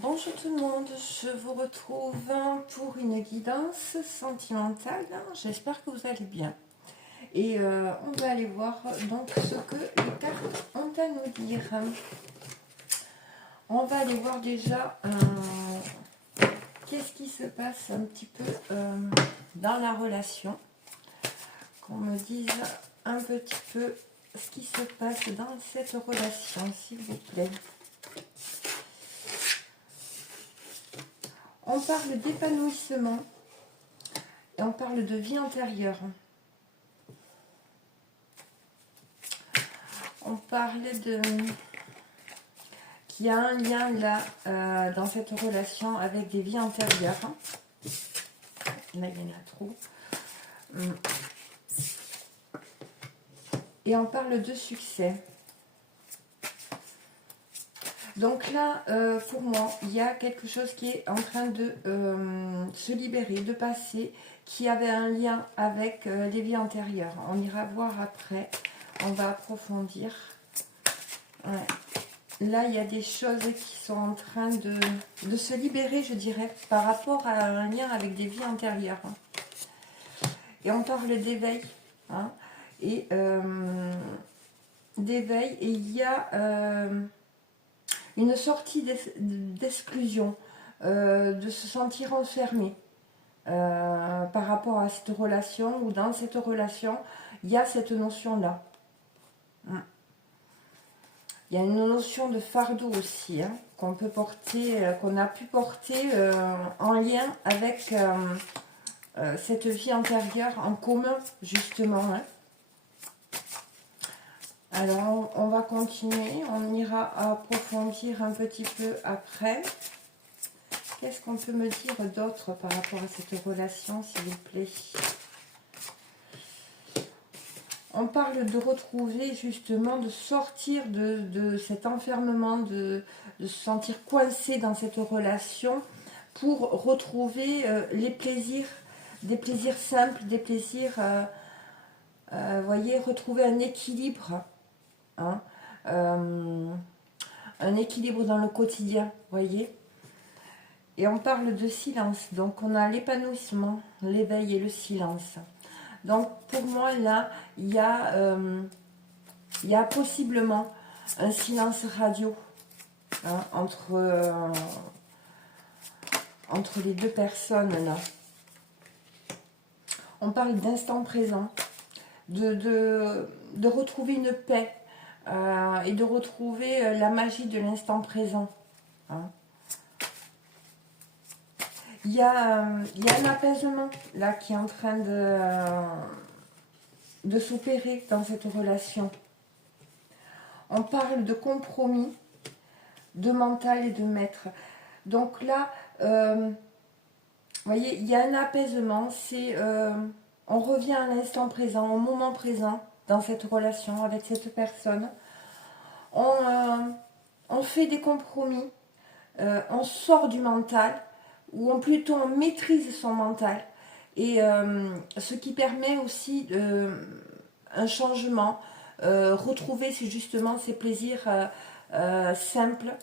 Bonjour tout le monde, je vous retrouve pour une guidance sentimentale. J'espère que vous allez bien. Et on va aller voir donc ce que les cartes ont à nous dire. On va aller voir déjà qu'est-ce qui se passe un petit peu dans la relation. Qu'on me dise un petit peu ce qui se passe dans cette relation, s'il vous plaît. On parle d'épanouissement et on parle de vie antérieure. On parlait de qu'il y a un lien là dans cette relation avec des vies antérieures. Là, il y en a trop. Et on parle de succès. Donc là, pour moi, il y a quelque chose qui est en train de se libérer, de passer, qui avait un lien avec les vies antérieures. On ira voir après, on va approfondir. Ouais. Là, il y a des choses qui sont en train de se libérer, je dirais, par rapport à un lien avec des vies antérieures. Et on parle d'éveil, hein, et d'éveil, et il y a une sortie d'exclusion, de se sentir enfermé par rapport à cette relation, ou dans cette relation, il y a cette notion-là. Il y a une notion de fardeau aussi, hein, qu'on peut porter, qu'on a pu porter en lien avec cette vie antérieure en commun, justement. Hein. Alors, on va continuer, on ira approfondir un petit peu après. Qu'est-ce qu'on peut me dire d'autre par rapport à cette relation, s'il vous plaît? On parle de retrouver, justement, de sortir de cet enfermement, de se sentir coincé dans cette relation pour retrouver les plaisirs, des plaisirs simples, des plaisirs, voyez, retrouver un équilibre, hein, un équilibre dans le quotidien, voyez. Et on parle de silence, donc on a l'épanouissement, l'éveil et le silence. Donc pour moi là, il y a possiblement un silence radio, hein, entre les deux personnes là. On parle d'instant présent, de retrouver une paix et de retrouver la magie de l'instant présent. Hein. Il y a un apaisement là qui est en train de s'opérer dans cette relation. On parle de compromis, de mental et de maître. Donc là, vous voyez, il y a un apaisement. On revient à l'instant présent, au moment présent dans cette relation avec cette personne. On fait des compromis, on sort du mental, ou plutôt on maîtrise son mental, et ce qui permet aussi un changement, retrouver justement ces plaisirs simples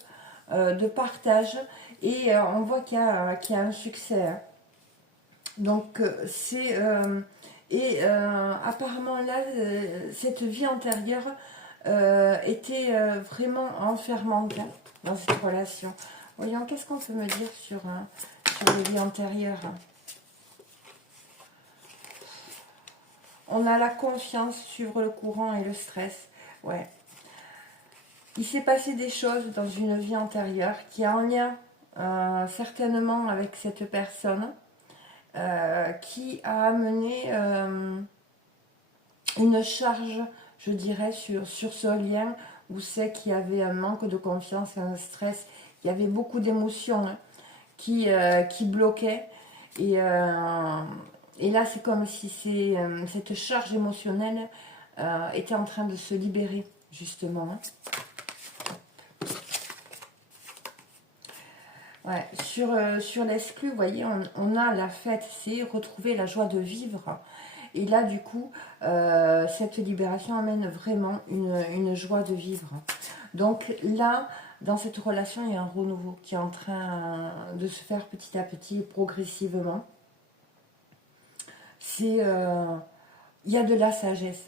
de partage, et on voit qu'il y a un succès. Hein. Donc c'est apparemment là cette vie antérieure était vraiment enfermante dans cette relation. Voyons, qu'est-ce qu'on peut me dire sur les vies antérieures? On a la confiance, suivre le courant et le stress. Ouais. Il s'est passé des choses dans une vie antérieure qui est en lien certainement avec cette personne qui a amené une charge, je dirais, sur ce lien, où c'est qu'il y avait un manque de confiance, un stress. Il y avait beaucoup d'émotions, hein, qui bloquaient. Et là, c'est comme si cette charge émotionnelle était en train de se libérer, justement. Hein. Ouais, sur l'exclu, vous voyez, on a la fête, c'est retrouver la joie de vivre. Et là, du coup, cette libération amène vraiment une joie de vivre. Donc là, dans cette relation, il y a un renouveau qui est en train de se faire petit à petit, progressivement. Il y a de la sagesse.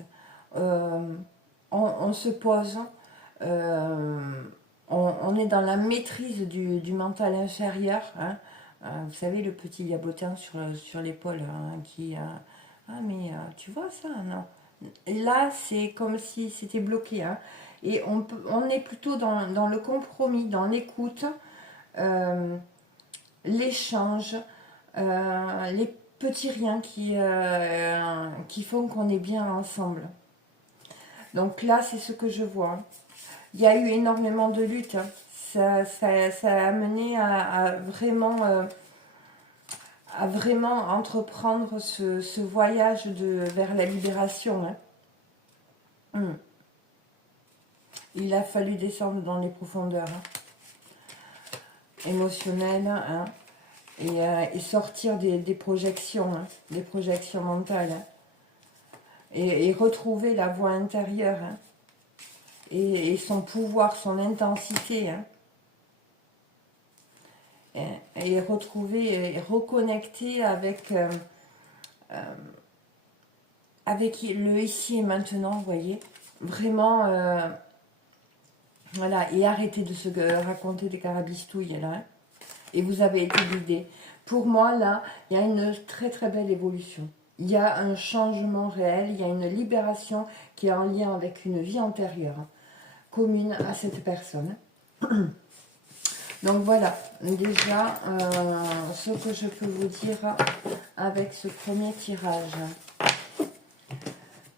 On se pose, euh, on est dans la maîtrise du mental inférieur. Hein. Vous savez, le petit diabotin sur l'épaule qui... ah, mais tu vois ça, non? Là, c'est comme si c'était bloqué. Hein. Et on est plutôt dans le compromis, dans l'écoute, l'échange, les petits riens qui font qu'on est bien ensemble. Donc là, c'est ce que je vois. Il y a eu énormément de luttes. Hein. Ça a amené à vraiment entreprendre ce voyage vers la libération. Hein. Il a fallu descendre dans les profondeurs émotionnelles hein, et sortir des projections, des projections mentales. Et retrouver la voix intérieure et son pouvoir, son intensité. Et retrouver et reconnecter avec le ici et maintenant, vous voyez. Vraiment, voilà. Et arrêter de se raconter des carabistouilles, là. Et vous avez été guidé. Pour moi, là, il y a une très très belle évolution. Il y a un changement réel, il y a une libération qui est en lien avec une vie antérieure, commune à cette personne. Donc voilà, déjà, ce que je peux vous dire avec ce premier tirage.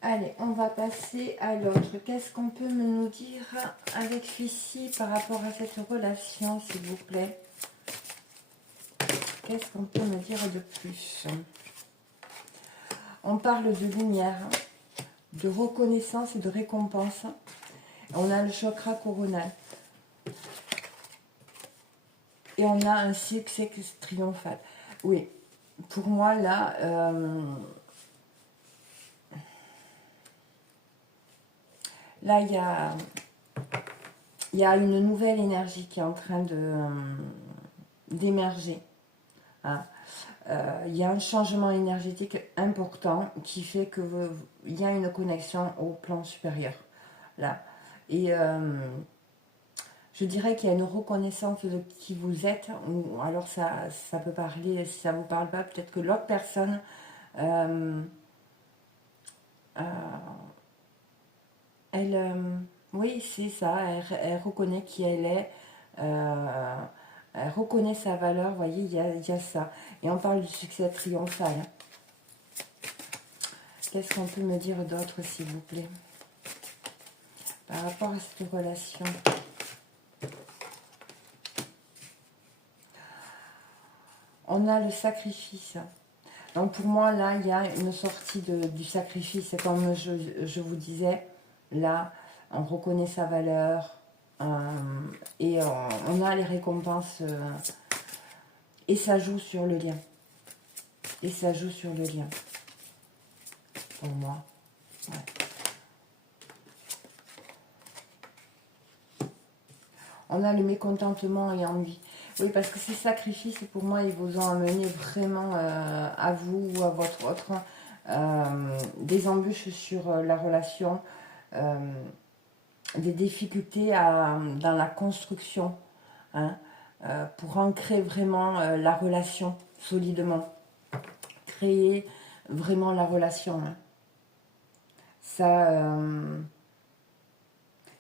Allez, on va passer à l'autre. Qu'est-ce qu'on peut nous dire avec celui-ci par rapport à cette relation, s'il vous plaît? Qu'est-ce qu'on peut me dire de plus? On parle de lumière, de reconnaissance et de récompense. On a le chakra coronal. Et on a un succès triomphal. Oui, pour moi, là, là, il y a une nouvelle énergie qui est en train d'émerger. Hein. Il y a un changement énergétique important qui fait que il y a une connexion au plan supérieur. Là. Et je dirais qu'il y a une reconnaissance de qui vous êtes, ou alors ça peut parler, si ça ne vous parle pas, peut-être que l'autre personne oui, c'est ça, elle reconnaît qui elle est, elle reconnaît sa valeur, vous voyez, il y a ça. Et on parle du succès triomphal. Qu'est-ce qu'on peut me dire d'autre, s'il vous plaît, par rapport à cette relation? On a le sacrifice. Donc pour moi, là, il y a une sortie du sacrifice. Comme je vous disais, là, on reconnaît sa valeur et on a les récompenses et ça joue sur le lien. Et ça joue sur le lien. Pour moi. Ouais. On a le mécontentement et ennui. Oui, parce que ces sacrifices, pour moi, ils vous ont amené vraiment à vous ou à votre autre des embûches sur la relation, des difficultés dans la construction, hein, pour ancrer vraiment la relation solidement, créer vraiment la relation. Hein. Ça...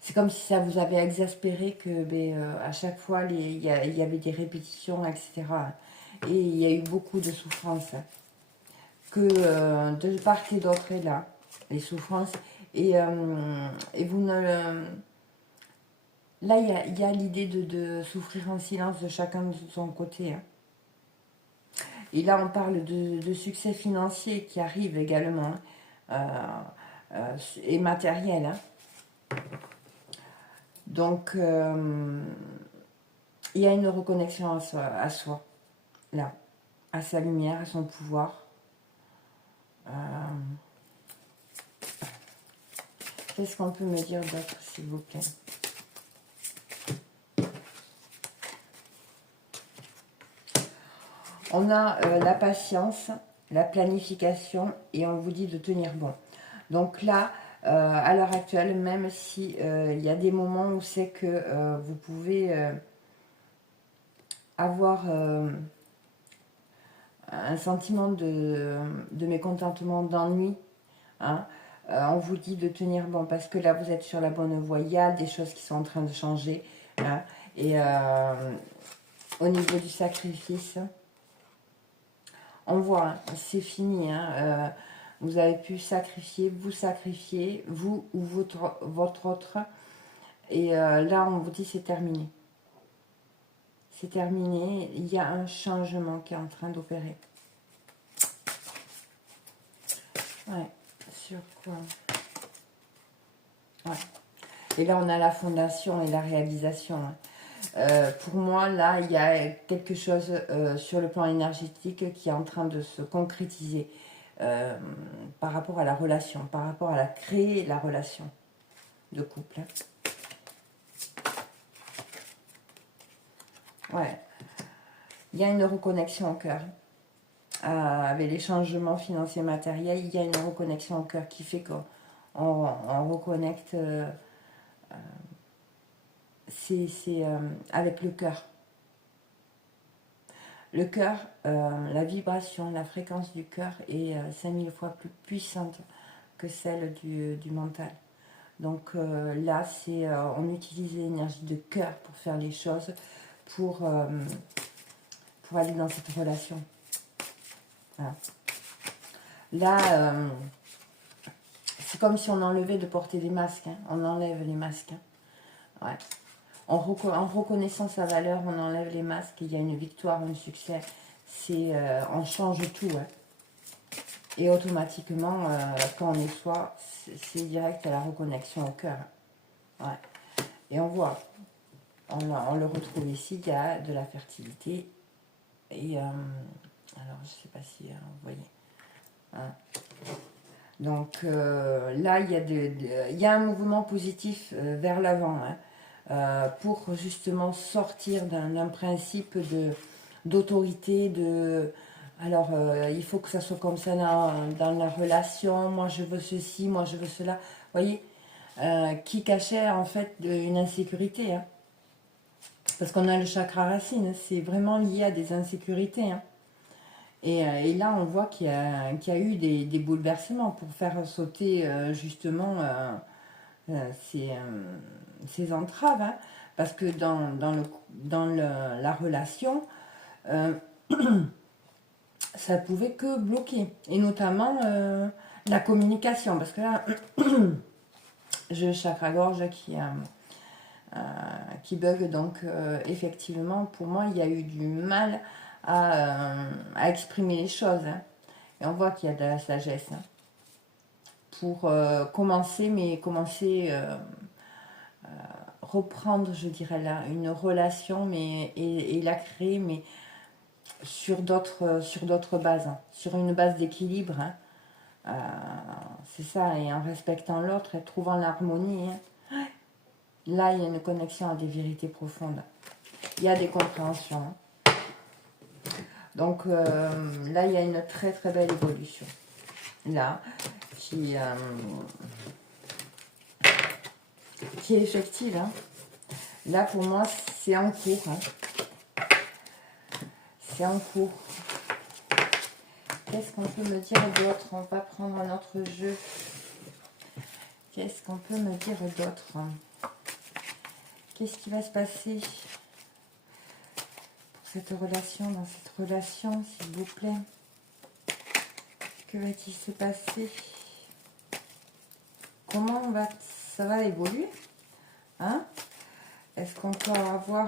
c'est comme si ça vous avait exaspéré que à chaque fois, il y avait des répétitions, etc. Et il y a eu beaucoup de souffrances. Que de part et d'autre est là, les souffrances. Et vous ne... Là, il y a l'idée de souffrir en silence de chacun de son côté. Hein. Et là, on parle de succès financier qui arrive également. Et matériel. Hein. Donc, il y a une reconnexion à soi, là, à sa lumière, à son pouvoir. Qu'est-ce qu'on peut me dire d'autre, s'il vous plaît? On a la patience, la planification et on vous dit de tenir bon. Donc là, à l'heure actuelle, même si il y a des moments où c'est que vous pouvez avoir un sentiment de mécontentement, d'ennui, hein, on vous dit de tenir bon parce que là vous êtes sur la bonne voie, il y a des choses qui sont en train de changer, hein, et au niveau du sacrifice, on voit, hein, c'est fini, hein, vous avez pu sacrifier, vous ou votre autre, et là on vous dit c'est terminé. C'est terminé, il y a un changement qui est en train d'opérer. Ouais, sur quoi? Ouais. Et là, on a la fondation et la réalisation. Pour moi, là, il y a quelque chose sur le plan énergétique qui est en train de se concrétiser par rapport à la relation, par rapport à la créer la relation de couple. Ouais. Il y a une reconnexion au cœur. Avec les changements financiers matériels, il y a une reconnexion au cœur qui fait qu'on reconnecte c'est avec le cœur. Le cœur, la vibration, la fréquence du cœur est 5000 fois plus puissante que celle du mental. Donc là, on utilise l'énergie de cœur pour faire les choses, pour aller dans cette relation. Voilà. Là, c'est comme si on enlevait de porter des masques. Hein. On enlève les masques. Hein. Ouais. En reconnaissant sa valeur, on enlève les masques. Il y a une victoire, un succès. On change tout. Hein. Et automatiquement, quand on est soi, c'est direct à la reconnexion au cœur. Ouais. Et on voit, on le retrouve ici, il y a de la fertilité. Et alors, je ne sais pas si vous voyez. Hein. Donc là, il y a un mouvement positif vers l'avant, hein, pour justement sortir d'un principe d'autorité, alors il faut que ça soit comme ça dans la relation, moi je veux ceci, moi je veux cela, vous voyez, qui cachait en fait une insécurité, hein, parce qu'on a le chakra racine, c'est vraiment lié à des insécurités, hein. Et là, on voit qu'il y a eu des bouleversements pour faire sauter justement ces entraves. Hein, parce que la relation, ça pouvait que bloquer. Et notamment la communication. Parce que là, j'ai le chakra-gorge qui bug. Donc, effectivement, pour moi, il y a eu du mal à exprimer les choses. Hein. Et on voit qu'il y a de la sagesse. Hein. Pour commencer reprendre, je dirais là, une relation et la créer, mais sur d'autres bases, hein, sur une base d'équilibre. Hein. C'est ça, et en respectant l'autre et trouvant l'harmonie. Hein. Là, il y a une connexion à des vérités profondes. Il y a des compréhensions. Hein. Donc là, il y a une très très belle évolution. Là, qui est effective. Hein. Là, pour moi, c'est en cours. Hein. C'est en cours. Qu'est-ce qu'on peut me dire d'autre? On va prendre un autre jeu. Qu'est-ce qu'on peut me dire d'autre? Qu'est-ce qui va se passer pour cette relation, dans cette relation, s'il vous plaît? Que va-t-il se passer? Comment ça va évoluer? Hein? Est-ce qu'on peut avoir...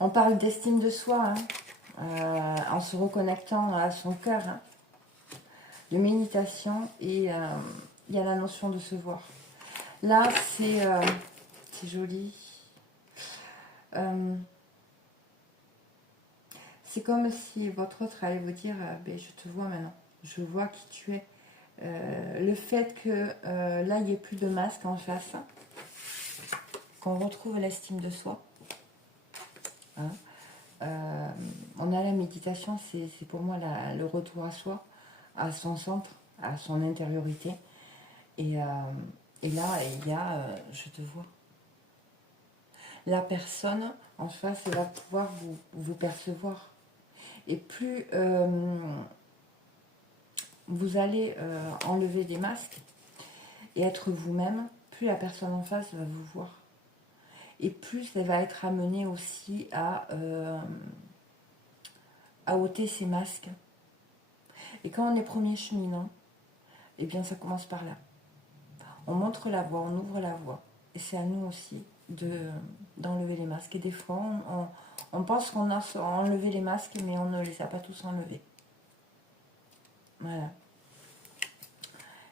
on parle d'estime de soi, hein, en se reconnectant à son cœur, hein, de méditation, et il y a la notion de se voir. Là, c'est joli. C'est comme si votre autre allait vous dire ben, je te vois maintenant, je vois qui tu es. Le fait que là, il n'y ait plus de masque en face, hein, qu'on retrouve l'estime de soi. Hein. on a la méditation, c'est pour moi le retour à soi, à son centre, à son intériorité. Et, euh, et là, il y a, je te vois, la personne en face, elle va pouvoir vous percevoir. Et plus vous allez enlever des masques et être vous-même, plus la personne en face va vous voir. Et plus elle va être amenée aussi à ôter ses masques. Et quand on est premier cheminant, eh bien ça commence par là. On montre la voie, on ouvre la voie. Et c'est à nous aussi d'enlever les masques. Et des fois, on pense qu'on a enlevé les masques, mais on ne les a pas tous enlevés. Voilà.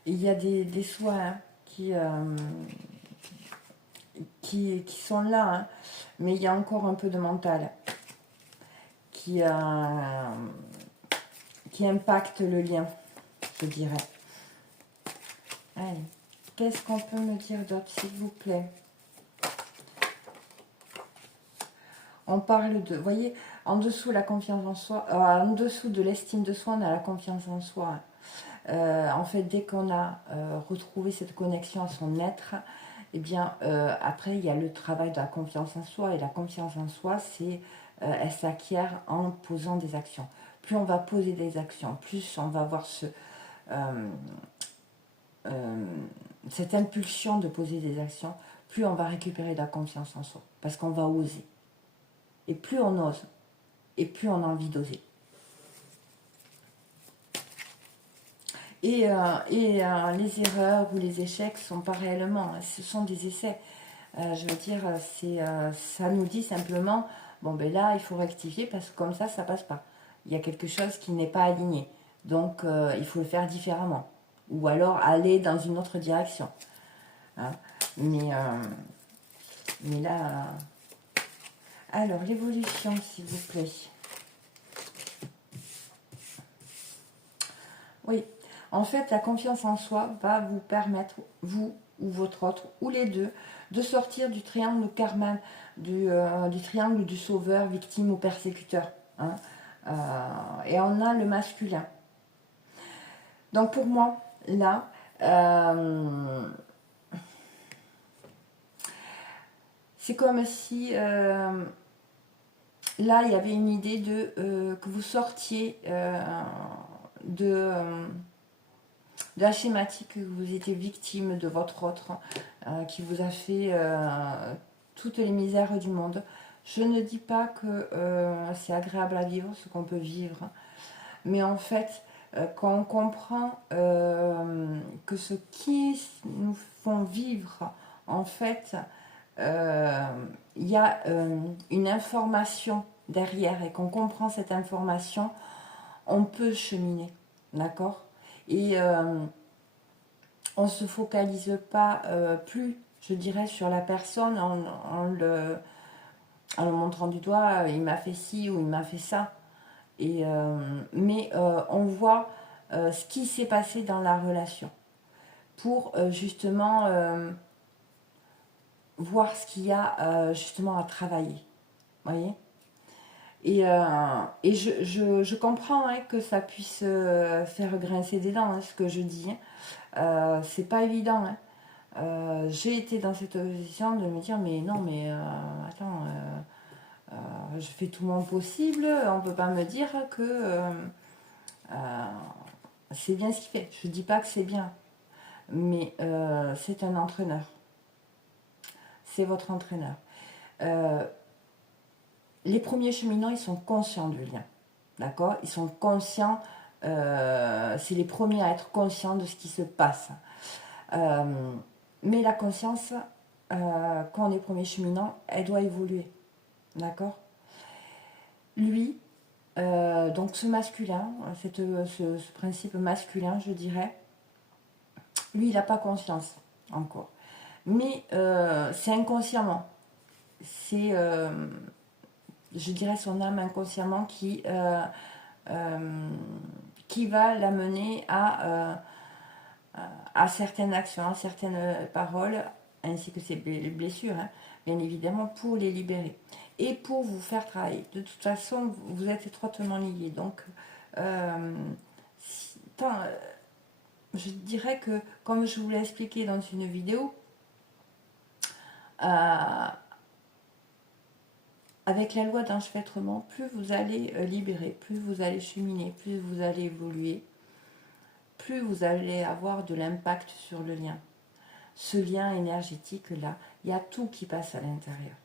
Et il y a des soins hein, qui sont là, hein, mais il y a encore un peu de mental qui impacte le lien, je dirais. Allez, qu'est-ce qu'on peut me dire d'autre, s'il vous plaît? On parle de, vous voyez, en dessous la confiance en soi, en dessous de l'estime de soi, on a la confiance en soi. En fait, dès qu'on a retrouvé cette connexion à son être, eh bien, après, il y a le travail de la confiance en soi. Et la confiance en soi, elle s'acquiert en posant des actions. Plus on va poser des actions, plus on va avoir cette impulsion de poser des actions, plus on va récupérer de la confiance en soi. Parce qu'on va oser. Et plus on ose, et plus on a envie d'oser. Et les erreurs ou les échecs sont pas réellement, ce sont des essais. Je veux dire, ça nous dit simplement, bon ben là, il faut rectifier parce que comme ça passe pas. Il y a quelque chose qui n'est pas aligné. Donc, il faut le faire différemment. Ou alors aller dans une autre direction. Hein. Mais là... alors, l'évolution, s'il vous plaît. Oui, en fait, la confiance en soi va vous permettre, vous ou votre autre, ou les deux, de sortir du triangle karma, du triangle du sauveur, victime ou persécuteur. Hein. Et on a le masculin. Donc pour moi, là, c'est comme si là, il y avait une idée que vous sortiez de la schématique, que vous étiez victime de votre autre, qui vous a fait toutes les misères du monde. Je ne dis pas que c'est agréable à vivre, ce qu'on peut vivre, mais en fait, quand on comprend que ce qui nous font vivre, en fait, il y a une information derrière et qu'on comprend cette information, on peut cheminer, d'accord? Et on ne se focalise pas plus, je dirais, sur la personne en le montrant du doigt, il m'a fait ci ou il m'a fait ça. Mais on voit ce qui s'est passé dans la relation pour justement voir ce qu'il y a justement à travailler. Voyez. Et je comprends hein, que ça puisse faire grincer des dents, hein, ce que je dis. C'est pas évident. Hein. J'ai été dans cette position de me dire mais non mais attends je fais tout mon possible, on peut pas me dire que c'est bien ce qu'il fait. Je dis pas que c'est bien, mais c'est un entraîneur. C'est votre entraîneur. Les premiers cheminants, ils sont conscients du lien. D'accord? Ils sont conscients, c'est les premiers à être conscients de ce qui se passe. Mais la conscience, quand on est premier cheminant, elle doit évoluer. D'accord? Lui, donc ce masculin, ce principe masculin, je dirais, lui, il n'a pas conscience encore. Mais c'est inconsciemment. C'est, je dirais, son âme inconsciemment qui va l'amener à certaines actions, à certaines paroles, ainsi que ses blessures, hein, bien évidemment, pour les libérer. et pour vous faire travailler. De toute façon, vous êtes étroitement liés. Donc, je dirais que, comme je vous l'ai expliqué dans une vidéo, avec la loi d'enchevêtrement, plus vous allez libérer, plus vous allez cheminer, plus vous allez évoluer, plus vous allez avoir de l'impact sur le lien. Ce lien énergétique-là, il y a tout qui passe à l'intérieur.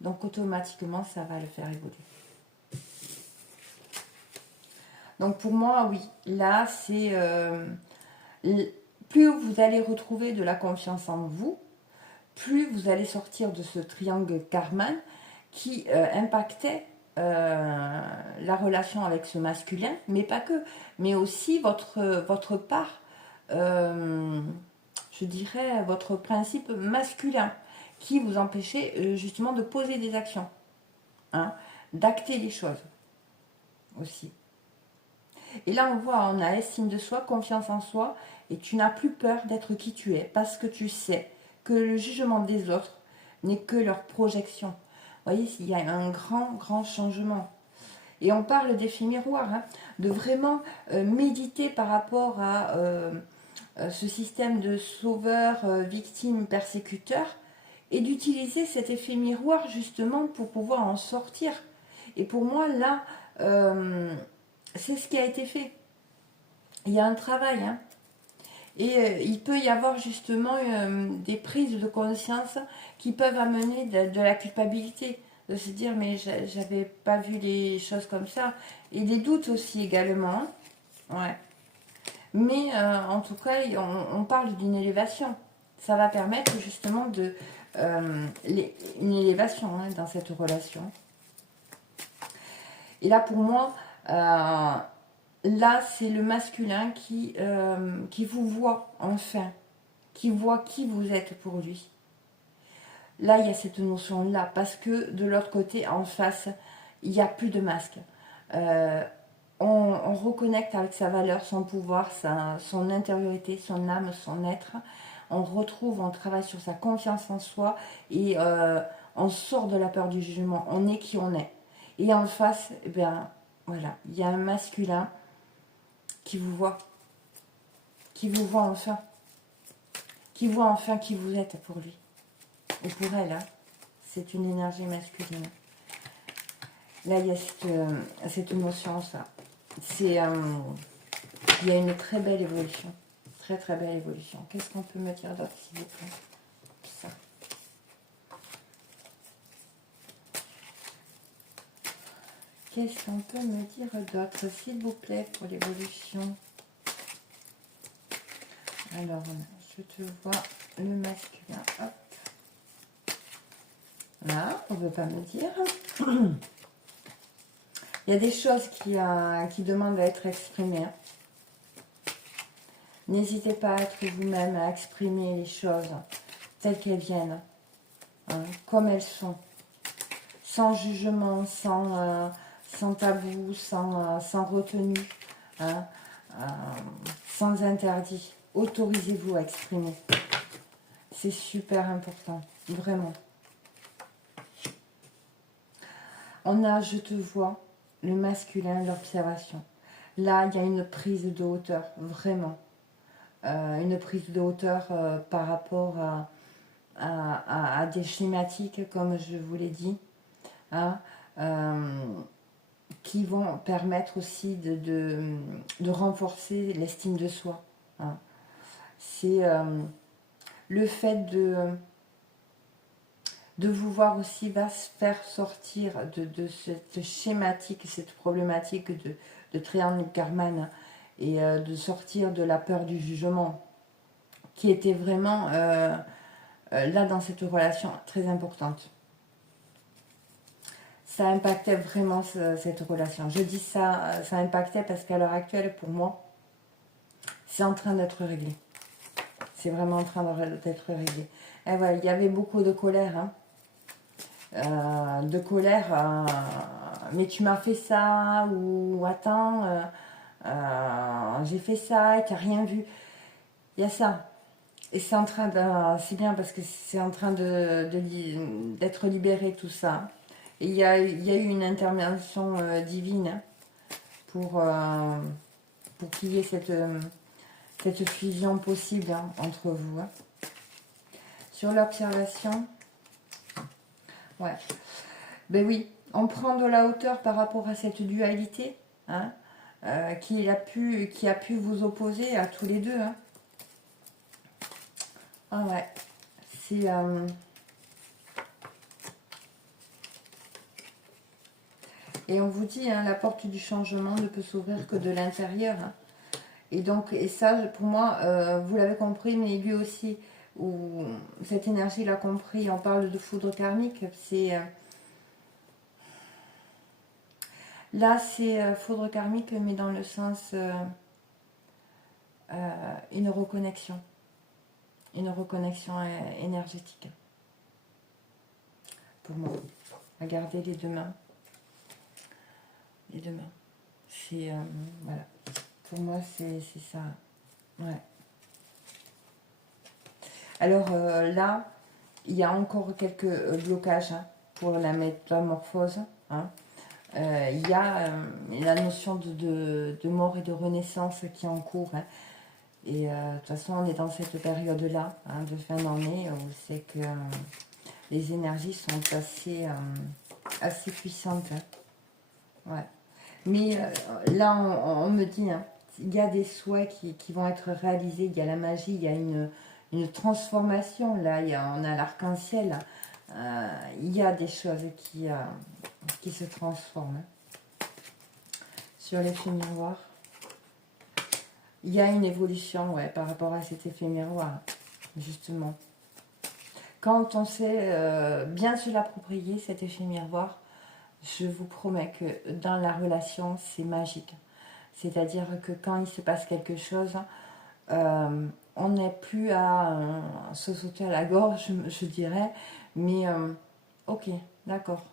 Donc automatiquement, ça va le faire évoluer. Donc pour moi, oui, là, c'est... plus vous allez retrouver de la confiance en vous, plus vous allez sortir de ce triangle Karman qui impactait la relation avec ce masculin, mais pas que, mais aussi votre part, je dirais, votre principe masculin, qui vous empêchait justement de poser des actions, hein, d'acter les choses aussi. Et là, on voit, on a estime de soi, confiance en soi, et tu n'as plus peur d'être qui tu es, parce que tu sais que le jugement des autres n'est que leur projection. Vous voyez, il y a un grand changement. Et on parle d'effet miroir, hein, de vraiment méditer par rapport à ce système de sauveur, victime, persécuteur, et d'utiliser cet effet miroir justement pour pouvoir en sortir. Et pour moi, là, c'est ce qui a été fait. Il y a un travail, hein. Et il peut y avoir justement des prises de conscience qui peuvent amener de la culpabilité, de se dire mais j'avais pas vu les choses comme ça, et des doutes aussi également, hein. Ouais. Mais en tout cas, on parle d'une élévation. Ça va permettre justement une élévation, hein, dans cette relation. Et là, pour moi, là, c'est le masculin qui vous voit enfin, qui voit qui vous êtes pour lui. Là, il y a cette notion-là, parce que de l'autre côté, en face, il n'y a plus de masque. On reconnecte avec sa valeur, son pouvoir, son intériorité, son âme, son être. On retrouve, on travaille sur sa confiance en soi et on sort de la peur du jugement. On est qui on est. Et en face, eh bien, voilà, il y a un masculin qui vous voit enfin, qui voit enfin qui vous êtes pour lui. Et pour elle, hein, c'est une énergie masculine. Là, il y a cette notion, ça. Il y a une très belle évolution. Très belle évolution. Qu'est-ce qu'on peut me dire d'autre, s'il vous plaît? Ça. Qu'est-ce qu'on peut me dire d'autre, s'il vous plaît, pour l'évolution? Alors, je te vois le masculin. Hop. Là, on ne veut pas me dire. Il y a des choses qui demandent à être exprimées. N'hésitez pas à être vous-même, à exprimer les choses telles qu'elles viennent, hein, comme elles sont, sans jugement, sans tabou, sans retenue, hein, sans interdit. Autorisez-vous à exprimer. C'est super important, vraiment. On a, je te vois, le masculin, l'observation. Là, il y a une prise de hauteur, vraiment. Une prise de hauteur par rapport à des schématiques, comme je vous l'ai dit, hein, qui vont permettre aussi de renforcer l'estime de soi. Hein. C'est le fait de vous voir aussi va se faire sortir de cette schématique, cette problématique de triangle Karman, et de sortir de la peur du jugement, qui était vraiment, là, dans cette relation, très importante. Ça impactait vraiment cette relation. Je dis ça, ça impactait parce qu'à l'heure actuelle, pour moi, c'est en train d'être réglé. C'est vraiment en train d'être réglé. Et voilà, il y avait beaucoup de colère, hein. Mais tu m'as fait ça, ou attends, j'ai fait ça et tu n'as rien vu. Il y a ça. Et c'est en train de... C'est bien parce que c'est en train d'être libéré tout ça. Et il y a eu une intervention divine hein, pour qu'il y ait cette fusion possible hein, entre vous. Hein. Sur l'observation, ouais. Ben oui, on prend de la hauteur par rapport à cette dualité hein, qui a pu vous opposer à tous les deux. Hein. Ah ouais, c'est... Et on vous dit, hein, la porte du changement ne peut s'ouvrir que de l'intérieur. Hein. Et donc, et ça, pour moi, vous l'avez compris, mais lui aussi, ou cette énergie l'a compris, on parle de foudre karmique, c'est... là, c'est foudre karmique, mais dans le sens une reconnexion énergétique. Pour moi, regardez les deux mains. Les deux mains. C'est voilà. Pour moi, c'est ça. Ouais. Alors là, il y a encore quelques blocages hein, pour la métamorphose. Hein. Il y a la notion de mort et de renaissance qui est en cours. Hein. Et de toute façon, on est dans cette période-là, hein, de fin d'année, où c'est que les énergies sont assez puissantes. Hein. Ouais. Mais là, on me dit, hein, il y a des souhaits qui vont être réalisés, il y a la magie, il y a une transformation, là, on a l'arc-en-ciel, il y a des choses qui se transforment. Sur l'effet miroir, il y a une évolution ouais, par rapport à cet effet miroir, justement. Quand on sait bien se l'approprier, cet effet miroir, je vous promets que dans la relation, c'est magique. C'est-à-dire que quand il se passe quelque chose, on n'est plus à se sauter à la gorge, je dirais, mais ok, d'accord.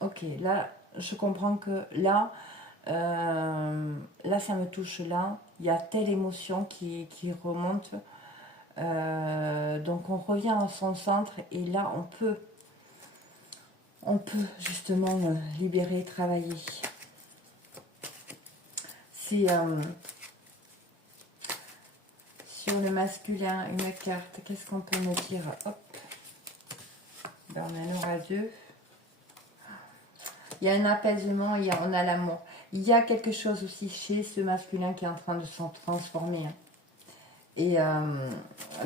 Ok, là, je comprends que là, ça me touche là, il y a telle émotion qui remonte. Donc on revient à son centre et là, on peut justement libérer, travailler. C'est sur le masculin, une carte. Qu'est-ce qu'on peut me dire? Hop. Ben, on en aura deux. Il y a un apaisement, on a l'amour. Il y a quelque chose aussi chez ce masculin qui est en train de se transformer hein, et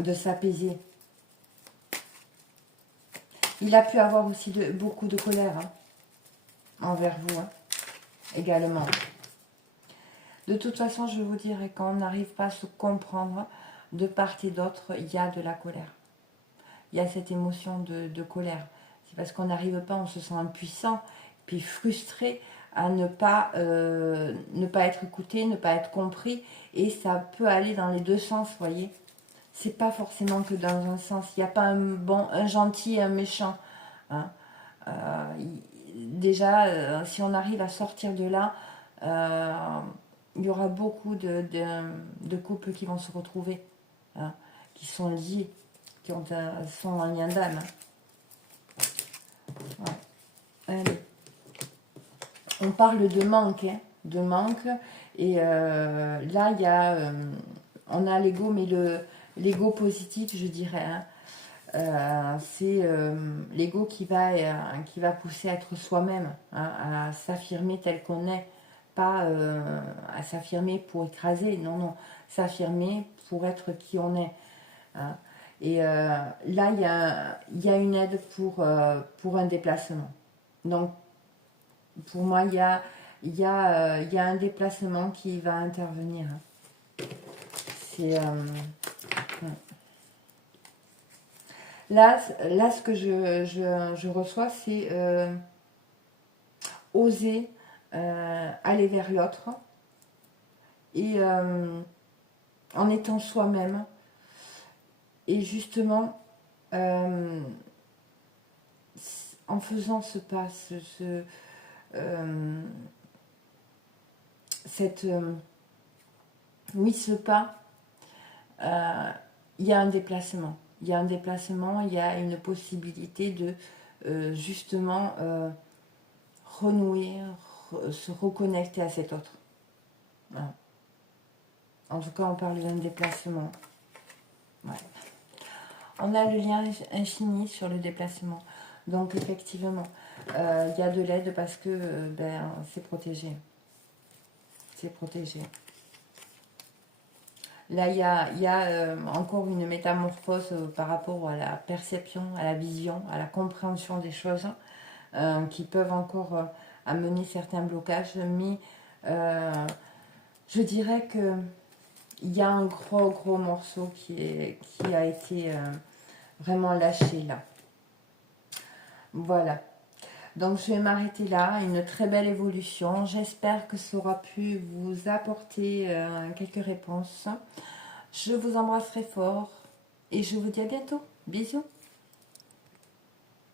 de s'apaiser. Il a pu avoir aussi beaucoup de colère hein, envers vous hein, également. De toute façon, je vous dirais, quand on n'arrive pas à se comprendre de part et d'autre, il y a de la colère. Il y a cette émotion de colère. C'est parce qu'on n'arrive pas, on se sent impuissant, puis frustré à ne pas être écouté, ne pas être compris. Et ça peut aller dans les deux sens, vous voyez. C'est pas forcément que dans un sens. Il n'y a pas un gentil et un méchant. Hein. Déjà, si on arrive à sortir de là, il y aura beaucoup de couples qui vont se retrouver, hein, qui sont liés, qui sont en lien d'âme. Ouais. Allez. On parle de manque, hein, de manque. Et là, il y a, on a l'ego, mais l'ego positif, je dirais. Hein. C'est l'ego qui va pousser à être soi-même, hein, à s'affirmer tel qu'on est. Pas à s'affirmer pour écraser, non, non, s'affirmer pour être qui on est. Hein. Et là, il y a une aide pour un déplacement. Donc, pour moi, il y a un déplacement qui va intervenir. C'est... Là, ce que je reçois, c'est oser aller vers l'autre et en étant soi-même et justement en faisant ce pas, ce pas, il y a un déplacement. Il y a un déplacement, il y a une possibilité justement renouer, se reconnecter à cet autre. Voilà. En tout cas, on parle d'un déplacement. Ouais. On a le lien infini sur le déplacement. Donc, effectivement, il y a de l'aide parce que c'est protégé. C'est protégé. Là, il y a encore une métamorphose par rapport à la perception, à la vision, à la compréhension des choses qui peuvent encore amener certains blocages. Mais je dirais que il y a un gros morceau qui a été vraiment lâché là. Voilà. Donc je vais m'arrêter là. Une très belle évolution. J'espère que ça aura pu vous apporter quelques réponses. Je vous embrasse très fort et je vous dis à bientôt. Bisous.